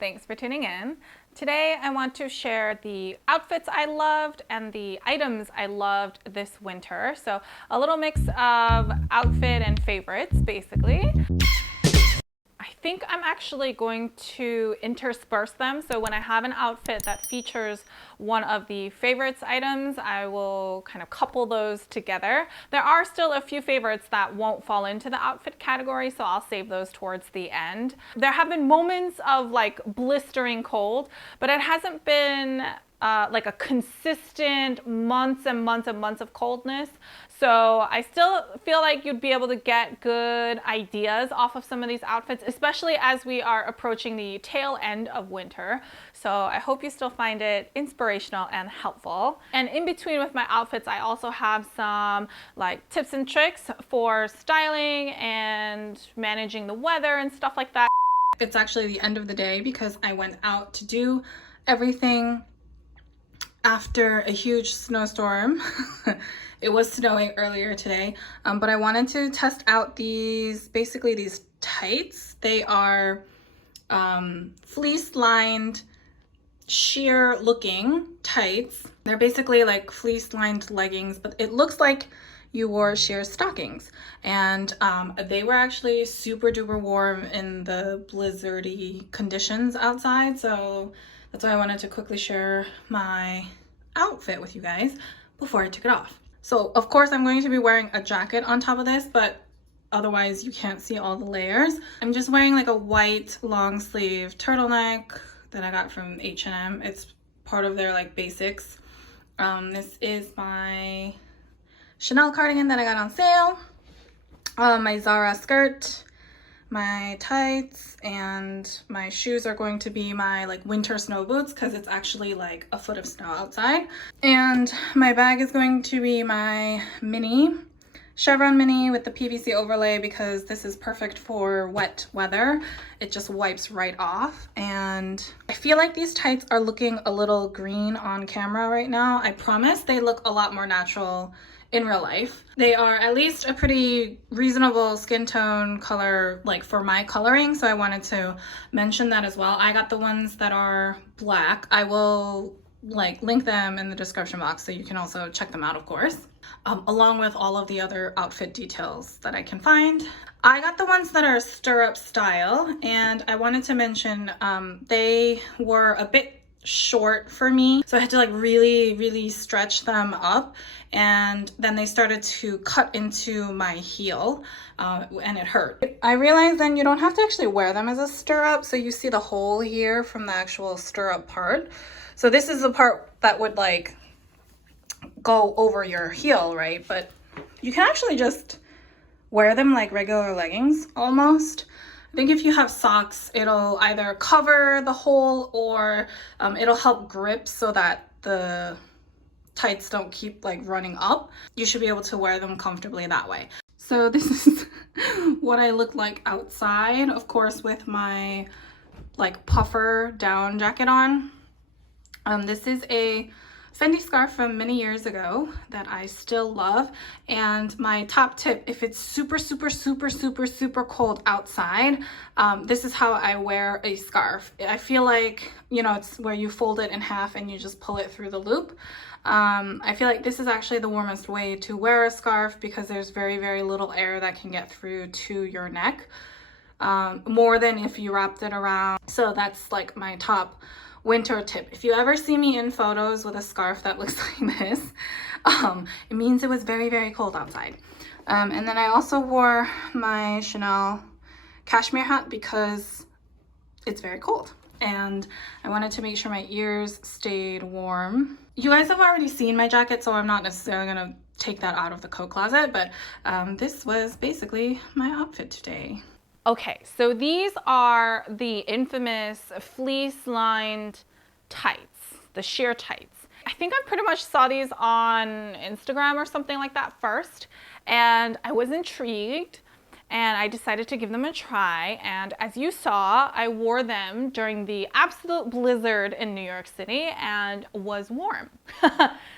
Thanks for tuning in. Today I want to share the outfits I loved and the items I loved this winter. So a little mix of outfit and favorites, basically. I think I'm actually going to intersperse them. So when I have an outfit that features one of the favorites items, I will kind of couple those together. There are still a few favorites that won't fall into the outfit category, so I'll save those towards the end. There have been moments of like blistering cold, but it hasn't been like a consistent months and months and months of coldness. So I still feel like you'd be able to get good ideas off of some of these outfits, especially as we are approaching the tail end of winter. So I hope you still find it inspirational and helpful. And in between with my outfits, I also have some like tips and tricks for styling and managing the weather and stuff like that. It's actually the end of the day because I went out to do everything after a huge snowstorm. It was snowing earlier today, but I wanted to test out basically these tights. They are fleece lined, sheer looking tights. They're basically like fleece lined leggings, but it looks like you wore sheer stockings. And they were actually super duper warm in the blizzardy conditions outside. So that's why I wanted to quickly share my outfit with you guys before I took it off. So of course I'm going to be wearing a jacket on top of this, but otherwise you can't see all the layers. I'm just wearing like a white long sleeve turtleneck that I got from H&M. It's part of their like basics. This is my Chanel cardigan that I got on sale. My Zara skirt, my tights, and my shoes are going to be my like winter snow boots because it's actually like a foot of snow outside. And my bag is going to be my mini, chevron mini with the PVC overlay because this is perfect for wet weather. It just wipes right off. And I feel like these tights are looking a little green on camera right now. I promise they look a lot more natural in real life. They are at least a pretty reasonable skin tone color, like for my coloring, so I wanted to mention that as well. I got the ones that are black. I will like link them in the description box so you can also check them out, of course, along with all of the other outfit details that I can find. I got the ones that are stirrup style, and I wanted to mention they were a bit short for me, so I had to like really stretch them up, and then they started to cut into my heel and it hurt. I realized then you don't have to actually wear them as a stirrup, so you see the hole here from the actual stirrup part. So this is the part that would like go over your heel, right? But you can actually just wear them like regular leggings almost. I think if you have socks, it'll either cover the hole or it'll help grip so that the tights don't keep like running up. You should be able to wear them comfortably that way. So this is what I look like outside, of course, with my like puffer down jacket on. This is a Fendi scarf from many years ago that I still love. And my top tip, if it's super cold outside, this is how I wear a scarf. I feel like, you know, it's where you fold it in half and you just pull it through the loop. I feel like this is actually the warmest way to wear a scarf because there's very little air that can get through to your neck, more than if you wrapped it around. So that's like my top winter tip. If you ever see me in photos with a scarf that looks like this, it means it was very cold outside. And then I also wore my Chanel cashmere hat because it's very cold and I wanted to make sure my ears stayed warm. You guys have already seen my jacket, so I'm not necessarily gonna take that out of the coat closet, but this was basically my outfit today. Okay, so these are the infamous fleece-lined tights, the sheer tights. I think I pretty much saw these on Instagram or something like that first, and I was intrigued, and I decided to give them a try. And as you saw, I wore them during the absolute blizzard in New York City and was warm.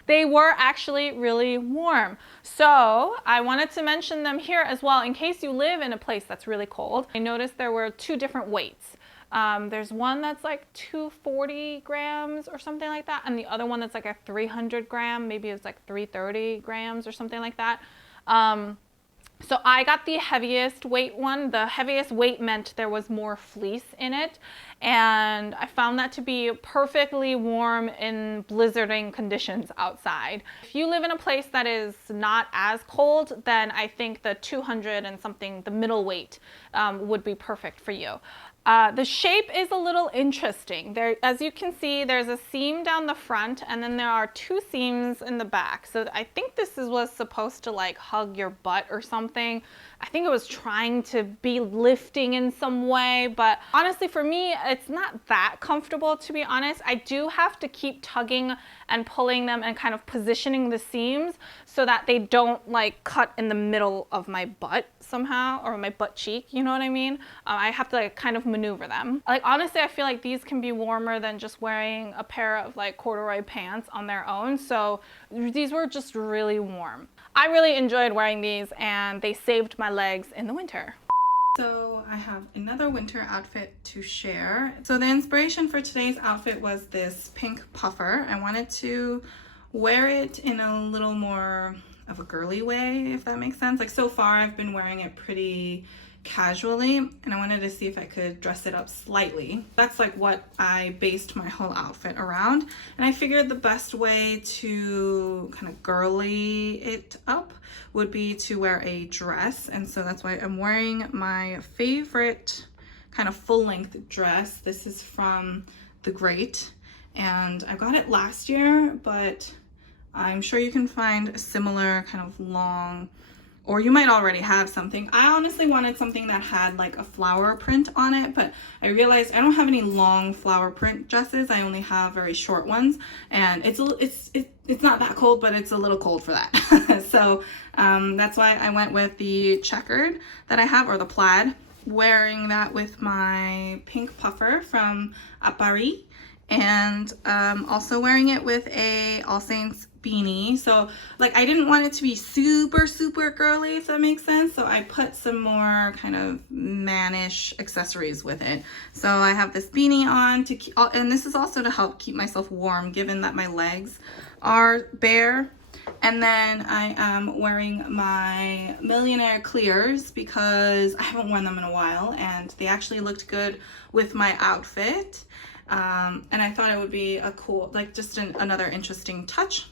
They were actually really warm. So I wanted to mention them here as well in case you live in a place that's really cold. I noticed there were two different weights. There's one that's like 240 grams or something like that, and the other one that's like a 300 gram, maybe it's like 330 grams or something like that. So I got the heaviest weight one. The heaviest weight meant there was more fleece in it, and I found that to be perfectly warm in blizzarding conditions outside. If you live in a place that is not as cold, then I think the 200 and something, the middle weight, would be perfect for you. The shape is a little interesting. There, as you can see, there's a seam down the front, and then there are two seams in the back. So I think this was supposed to like hug your butt or something. I think it was trying to be lifting in some way, but honestly for me, it's not that comfortable, to be honest. I do have to keep tugging and pulling them and kind of positioning the seams so that they don't like cut in the middle of my butt somehow, or my butt cheek, you know what I mean? I have to like kind of maneuver them. Like honestly, I feel like these can be warmer than just wearing a pair of like corduroy pants on their own. So these were just really warm. I really enjoyed wearing these, and they saved my legs in the winter. So I have another winter outfit to share. So the inspiration for today's outfit was this pink puffer. I wanted to wear it in a little more of a girly way, if that makes sense. Like so far I've been wearing it pretty casually, and I wanted to see if I could dress it up slightly. That's like what I based my whole outfit around, and I figured the best way to kind of girly it up would be to wear a dress, and so that's why I'm wearing my favorite kind of full-length dress. This is from The Great, and I got it last year, but I'm sure you can find a similar kind of long, or you might already have something. I honestly wanted something that had like a flower print on it, but I realized I don't have any long flower print dresses. I only have very short ones, and it's not that cold, but it's a little cold for that. So that's why I went with the checkered that I have, or the plaid, wearing that with my pink puffer from Paris, and also wearing it with a All Saints beanie. So like I didn't want it to be super girly, if that makes sense, so I put some more kind of mannish accessories with it. So I have this beanie on to keep, and this is also to help keep myself warm given that my legs are bare. And then I am wearing my Millionaire clears because I haven't worn them in a while, and they actually looked good with my outfit. And I thought it would be a cool, like just another interesting touch.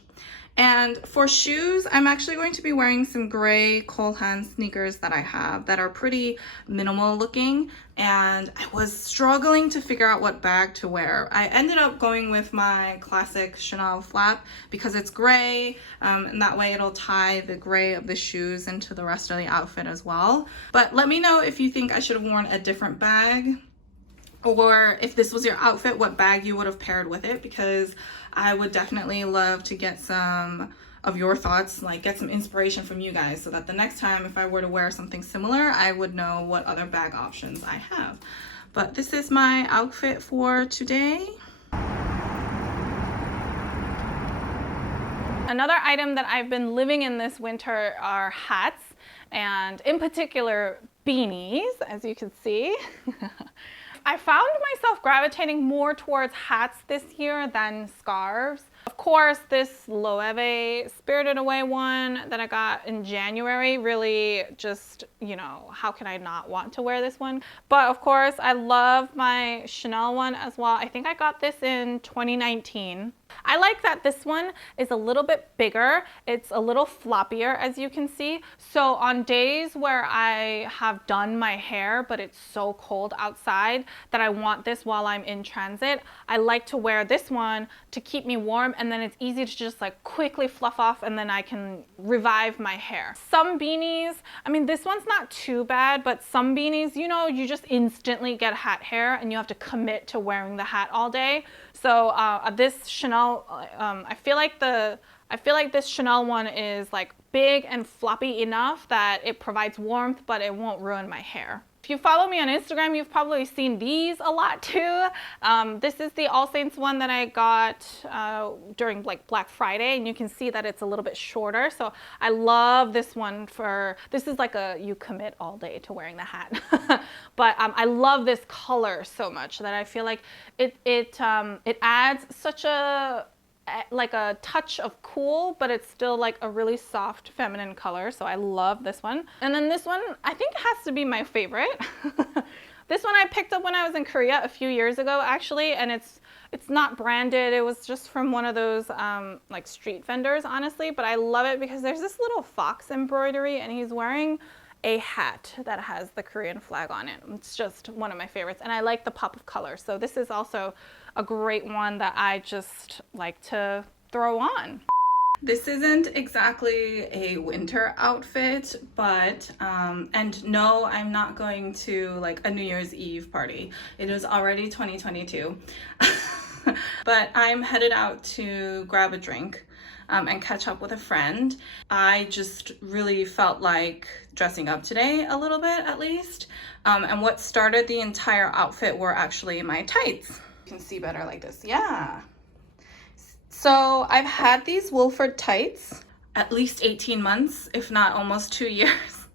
And for shoes, I'm actually going to be wearing some gray Cole Haan sneakers that I have that are pretty minimal looking, and I was struggling to figure out what bag to wear. I ended up going with my classic Chanel flap because it's gray, and that way it'll tie the gray of the shoes into the rest of the outfit as well. But let me know if you think I should have worn a different bag, or if this was your outfit, what bag you would have paired with it, because I would definitely love to get some of your thoughts, like get some inspiration from you guys, so that the next time if I were to wear something similar, I would know what other bag options I have. But this is my outfit for today. Another item that I've been living in this winter are hats, and in particular beanies, as you can see. I found myself gravitating more towards hats this year than scarves. Of course, this Loewe Spirited Away one that I got in January really just, you know, how can I not want to wear this one? But of course, I love my Chanel one as well. I think I got this in 2019. I like that this one is a little bit bigger. It's a little floppier, as you can see. So on days where I have done my hair, but it's so cold outside that I want this while I'm in transit, I like to wear this one to keep me warm, and then it's easy to just like quickly fluff off, and then I can revive my hair. Some beanies, I mean, this one's not too bad, but some beanies, you know, you just instantly get hat hair and you have to commit to wearing the hat all day. So this Chanel, I feel like this Chanel one is like big and floppy enough that it provides warmth, but it won't ruin my hair. If you follow me on Instagram, you've probably seen these a lot too. This is the All Saints one that I got during like Black Friday, and you can see that it's a little bit shorter. So I love this one for, this is like a, you commit all day to wearing the hat. But I love this color so much that I feel like it adds such a, like a touch of cool, but it's still like a really soft feminine color. So I love this one. And then this one, I think has to be my favorite. This one I picked up when I was in Korea a few years ago actually, and it's not branded. It was just from one of those like street vendors, honestly, but I love it because there's this little fox embroidery and he's wearing a hat that has the Korean flag on it. It's just one of my favorites, and I like the pop of color. So this is also a great one that I just like to throw on. This isn't exactly a winter outfit, but and no, I'm not going to like a New Year's Eve party. It is already 2022. But I'm headed out to grab a drink and catch up with a friend. I just really felt like dressing up today a little bit at least. And what started the entire outfit were actually my tights. You can see better like this, yeah. So I've had these Wolford tights at least 18 months, if not almost 2 years.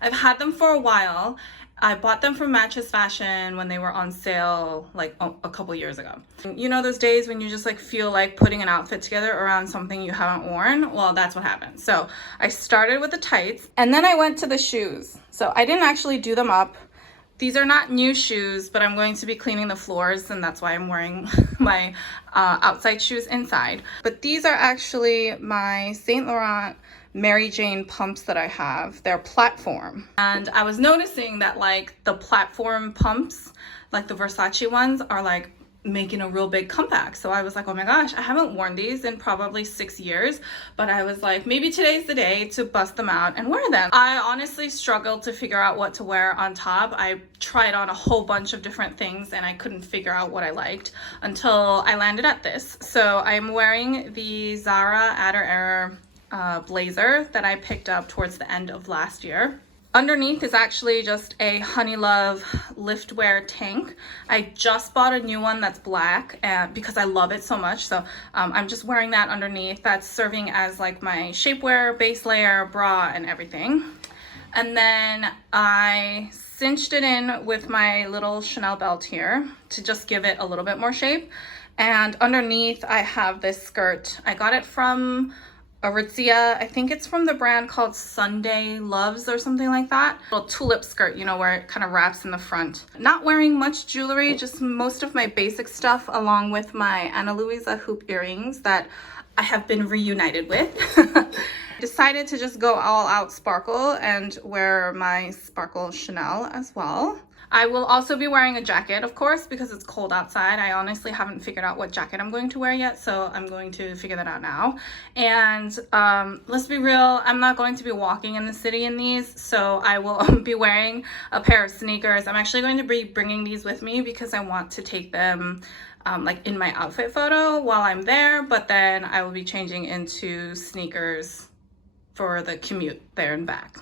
I've had them for a while. I bought them from Matches Fashion when they were on sale like a couple years ago. You know those days when you just like feel like putting an outfit together around something you haven't worn? Well, that's what happened. So I started with the tights and then I went to the shoes. So I didn't actually do them up. These are not new shoes, but I'm going to be cleaning the floors, and that's why I'm wearing my outside shoes inside. But these are actually my Saint Laurent Mary Jane pumps that I have. They're platform. And I was noticing that like the platform pumps, like the Versace ones, are like making a real big comeback. So I was like, oh my gosh, I haven't worn these in probably 6 years, but I was like, maybe today's the day to bust them out and wear them. I honestly struggled to figure out what to wear on top. I tried on a whole bunch of different things and I couldn't figure out what I liked until I landed at this. So I'm wearing the Zara Adder Error blazer that I picked up towards the end of last year. Underneath is actually just a Honey Love liftwear tank. I just bought a new one that's black because I love it so much. So I'm just wearing that underneath. That's serving as like my shapewear, base layer, bra, and everything. And then I cinched it in with my little Chanel belt here to just give it a little bit more shape. And underneath I have this skirt. I got it from Aritzia. I think it's from the brand called Sunday Loves or something like that. Little tulip skirt, you know, where it kind of wraps in the front. Not wearing much jewelry, just most of my basic stuff along with my Ana Luisa hoop earrings that I have been reunited with. Decided to just go all out sparkle and wear my sparkle Chanel as well. I will also be wearing a jacket, of course, because it's cold outside. I honestly haven't figured out what jacket I'm going to wear yet, so I'm going to figure that out now. And let's be real, I'm not going to be walking in the city in these, so I will be wearing a pair of sneakers. I'm actually going to be bringing these with me because I want to take them like in my outfit photo while I'm there, but then I will be changing into sneakers for the commute there and back.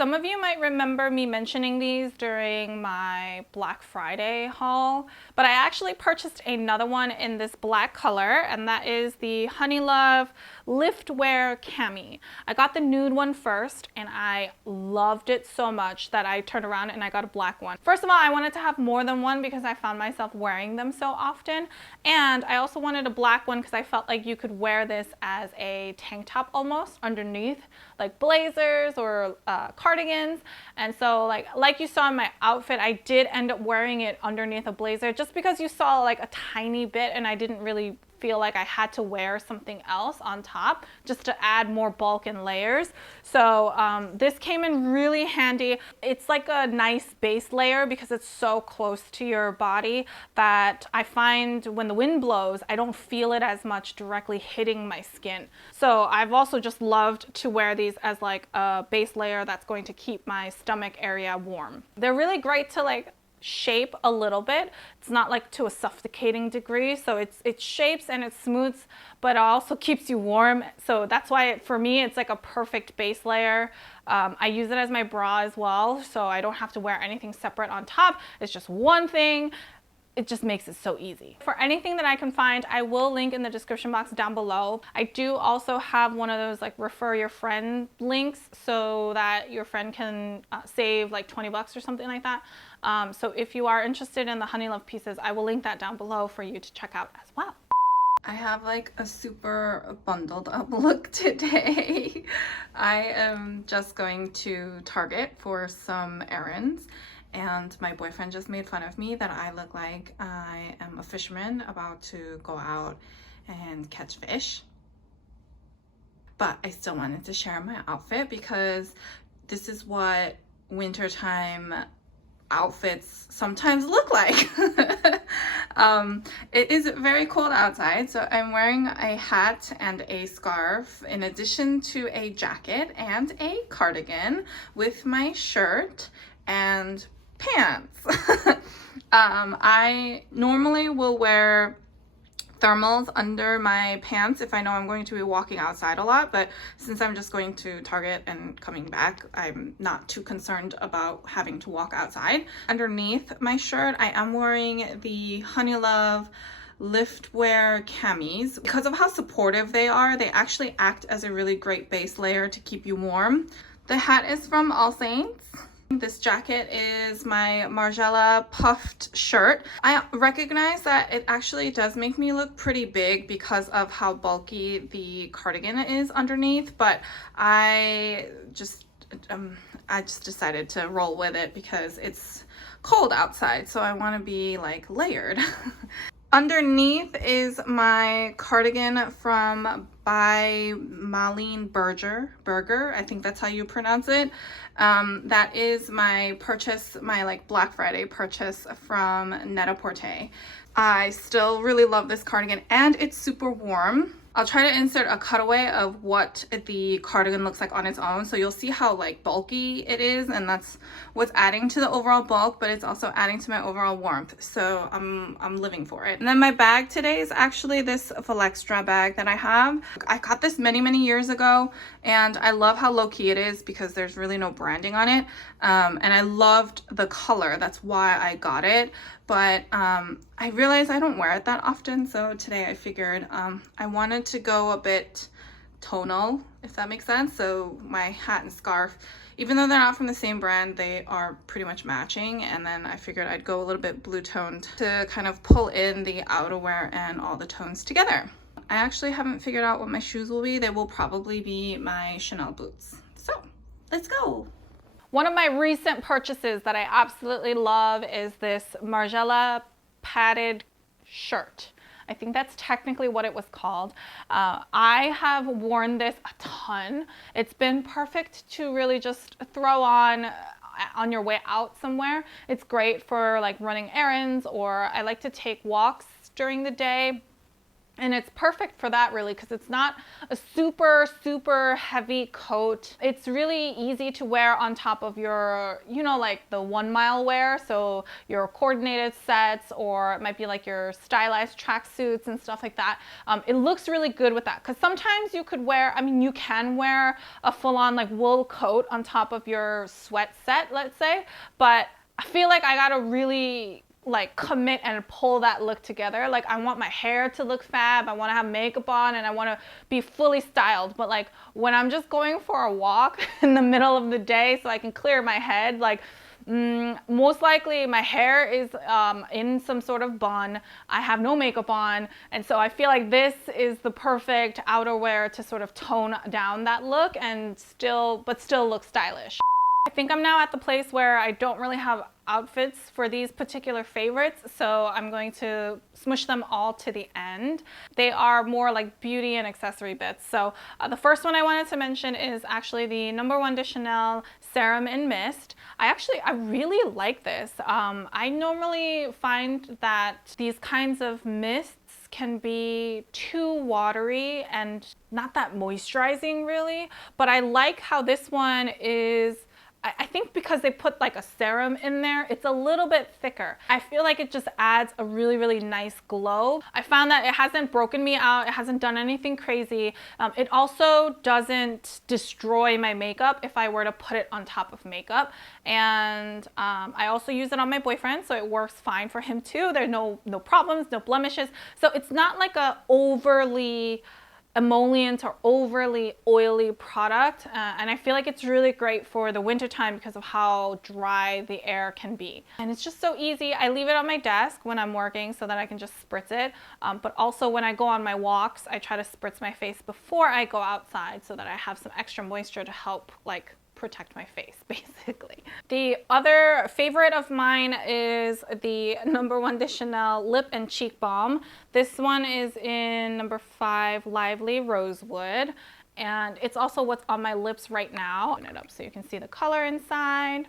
Some of you might remember me mentioning these during my Black Friday haul, but I actually purchased another one in this black color, and that is the Honey Love Liftwear Cami. I got the nude one first, and I loved it so much that I turned around and I got a black one. First of all, I wanted to have more than one because I found myself wearing them so often, and I also wanted a black one because I felt like you could wear this as a tank top almost underneath, like blazers or cardigans. And so like you saw in my outfit, I did end up wearing it underneath a blazer just because you saw like a tiny bit, and I didn't really feel like I had to wear something else on top just to add more bulk and layers. So this came in really handy. It's like a nice base layer because it's so close to your body that I find when the wind blows, I don't feel it as much directly hitting my skin. So I've also just loved to wear these as like a base layer that's going to keep my stomach area warm. They're really great to like shape a little bit. It's not like to a suffocating degree, so it shapes and it smooths, but it also keeps you warm. So that's why for me it's like a perfect base layer. I use it as my bra as well, so I don't have to wear anything separate on top. It's just one thing. It just makes it so easy. For anything that I can find, I will link in the description box down below. I do also have one of those like refer your friend links so that your friend can save like 20 bucks or something like that. So if you are interested in the Honey Love pieces, I will link that down below for you to check out as well. I have like a super bundled up look today. I am just going to Target for some errands. And my boyfriend just made fun of me that I look like I am a fisherman about to go out and catch fish. But I still wanted to share my outfit because this is what wintertime outfits sometimes look like. It is very cold outside, so I'm wearing a hat and a scarf in addition to a jacket and a cardigan with my shirt and pants. I normally will wear thermals under my pants if I know I'm going to be walking outside a lot, but since I'm just going to Target and coming back, I'm not too concerned about having to walk outside. Underneath my shirt, I am wearing the Honey Love lift wear camis. Because of how supportive they are, they actually act as a really great base layer to keep you warm. The hat is from All Saints. This jacket is my Margiela puffed shirt. I recognize that it actually does make me look pretty big because of how bulky the cardigan is underneath, but I just decided to roll with it because it's cold outside, so I want to be like layered. Underneath is my cardigan from by Malene Berger. I think that's how you pronounce it. That is my purchase, my like Black Friday purchase from Net-a-Porter. I still really love this cardigan and it's super warm. I'll try to insert a cutaway of what the cardigan looks like on its own, so you'll see how like bulky it is, and that's what's adding to the overall bulk, but it's also adding to my overall warmth, so I'm living for it. And then my bag today is actually this Flextra bag that I have. I got this many years ago, and I love how low-key it is because there's really no branding on it, and I loved the color. That's why I got it. But I realize I don't wear it that often, so today I figured I wanted to go a bit tonal, if that makes sense. So my hat and scarf, even though they're not from the same brand, they are pretty much matching, and then I figured I'd go a little bit blue toned to kind of pull in the outerwear and all the tones together. I actually haven't figured out what my shoes will be. They will probably be my Chanel boots. So let's go. One of my recent purchases that I absolutely love is this Margiela padded shirt. I think that's technically what it was called. I have worn this a ton. It's been perfect to really just throw on your way out somewhere. It's great for like running errands, or I like to take walks during the day. And it's perfect for that really, because it's not a super heavy coat. It's really easy to wear on top of your, you know, like the 1 mile wear. So your coordinated sets, or it might be like your stylized tracksuits and stuff like that. It looks really good with that, because sometimes you could wear, I mean, you can wear a full-on like wool coat on top of your sweat set, let's say. But I feel like I gotta really like commit and pull that look together. Like I want my hair to look fab, I want to have makeup on, and I want to be fully styled. But like when I'm just going for a walk in the middle of the day so I can clear my head, like most likely my hair is in some sort of bun, I have no makeup on, and so I feel like this is the perfect outerwear to sort of tone down that look and still look stylish. I think I'm now at the place where I don't really have outfits for these particular favorites, so I'm going to smush them all to the end. They are more like beauty and accessory bits. So the first one I wanted to mention is actually the No. 1 de Chanel Serum in Mist. I really like this. I normally find that these kinds of mists can be too watery and not that moisturizing really, but I like how this one is I think because they put like a serum in there, it's a little bit thicker. I feel like it just adds a really, really nice glow. I found that it hasn't broken me out. It hasn't done anything crazy. It also doesn't destroy my makeup if I were to put it on top of makeup. And I also use it on my boyfriend, so it works fine for him too. There's no problems, no blemishes. So it's not like a overly emollient or overly oily product, and I feel like it's really great for the winter time because of how dry the air can be. And it's just so easy. I leave it on my desk when I'm working so that I can just spritz it, but also when I go on my walks, I try to spritz my face before I go outside so that I have some extra moisture to help like protect my face, basically. The other favorite of mine is the #1 de Chanel Lip and Cheek Balm. This one is in number 5 Lively Rosewood, and it's also what's on my lips right now. Open it up so you can see the color inside.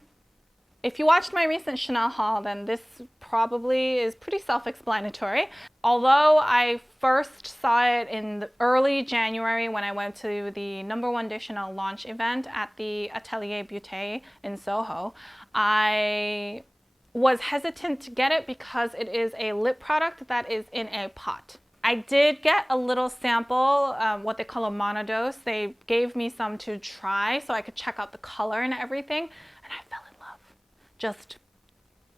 If you watched my recent Chanel haul, then this probably is pretty self-explanatory. Although I first saw it in the early January when I went to the #1 de Chanel launch event at the Atelier Beauté in Soho, I was hesitant to get it because it is a lip product that is in a pot. I did get a little sample, what they call a monodose. They gave me some to try so I could check out the color and everything, and I fell in love. Just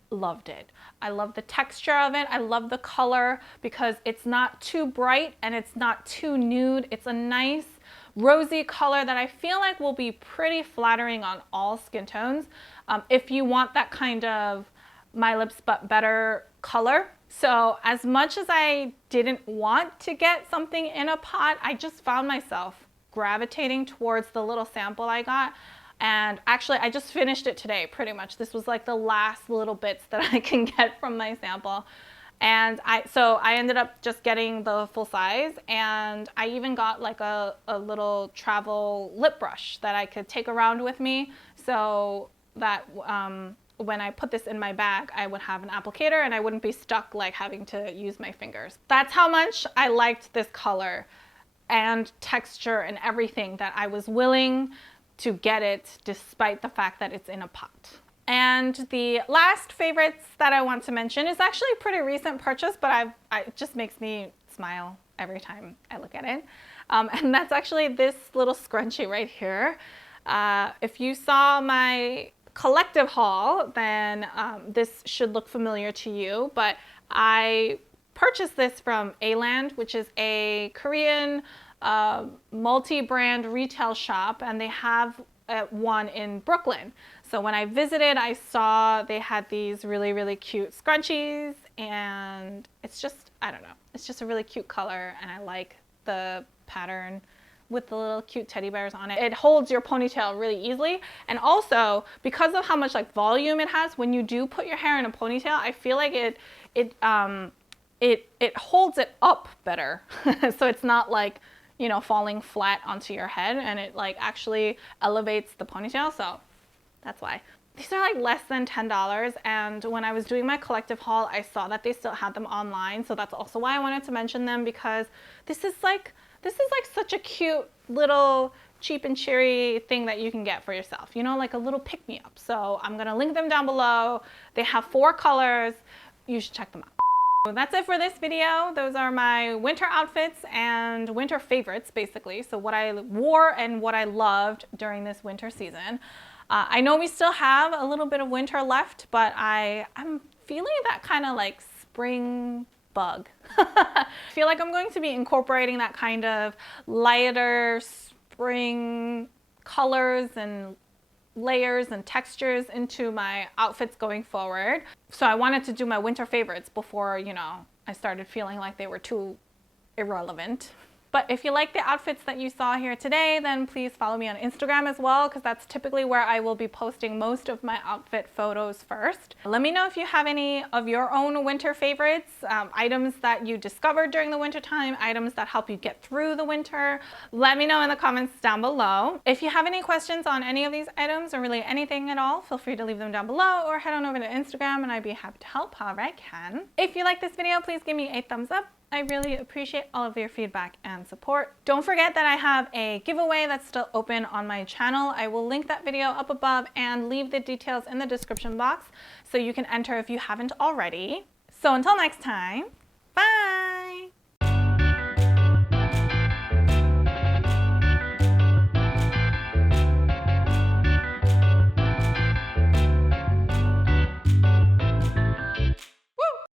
loved it. I love the texture of it. I love the color because it's not too bright and it's not too nude. It's a nice rosy color that I feel like will be pretty flattering on all skin tones if you want that kind of my lips but better color. So as much as I didn't want to get something in a pot, I just found myself gravitating towards the little sample I got. And actually, I just finished it today, pretty much. This was like the last little bits that I can get from my sample. And so I ended up just getting the full size, and I even got like a little travel lip brush that I could take around with me so that when I put this in my bag, I would have an applicator and I wouldn't be stuck like having to use my fingers. That's how much I liked this color and texture and everything that I was willing to get it despite the fact that it's in a pot. And the last favorites that I want to mention is actually a pretty recent purchase, but it just makes me smile every time I look at it. And that's actually this little scrunchie right here. If you saw my collective haul, then this should look familiar to you, but I purchased this from A-Land, which is a Korean multi-brand retail shop, and they have one in Brooklyn. So when I visited, I saw they had these really, really cute scrunchies, and it's just, I don't know, it's just a really cute color, and I like the pattern with the little cute teddy bears on it. It holds your ponytail really easily, and also because of how much like volume it has, when you do put your hair in a ponytail, I feel like it holds it up better. So it's not like, you know, falling flat onto your head, and it like actually elevates the ponytail. So that's why. These are like less than $10, and when I was doing my collective haul, I saw that they still had them online. So that's also why I wanted to mention them, because this is like such a cute little cheap and cheery thing that you can get for yourself, you know, like a little pick-me-up. So I'm gonna link them down below. They have 4 colors. You should check them out. So that's it for this video. Those are my winter outfits and winter favorites, basically. So what I wore and what I loved during this winter season. I know we still have a little bit of winter left, but I'm feeling that kind of like spring bug. I feel like I'm going to be incorporating that kind of lighter spring colors and layers and textures into my outfits going forward. So I wanted to do my winter favorites before, you know, I started feeling like they were too irrelevant. But if you like the outfits that you saw here today, then please follow me on Instagram as well, because that's typically where I will be posting most of my outfit photos first. Let me know if you have any of your own winter favorites, items that you discovered during the winter time, items that help you get through the winter. Let me know in the comments down below. If you have any questions on any of these items or really anything at all, feel free to leave them down below or head on over to Instagram and I'd be happy to help however I can. If you like this video, please give me a thumbs up. I really appreciate all of your feedback and support. Don't forget that I have a giveaway that's still open on my channel. I will link that video up above and leave the details in the description box so you can enter if you haven't already. So until next time, bye!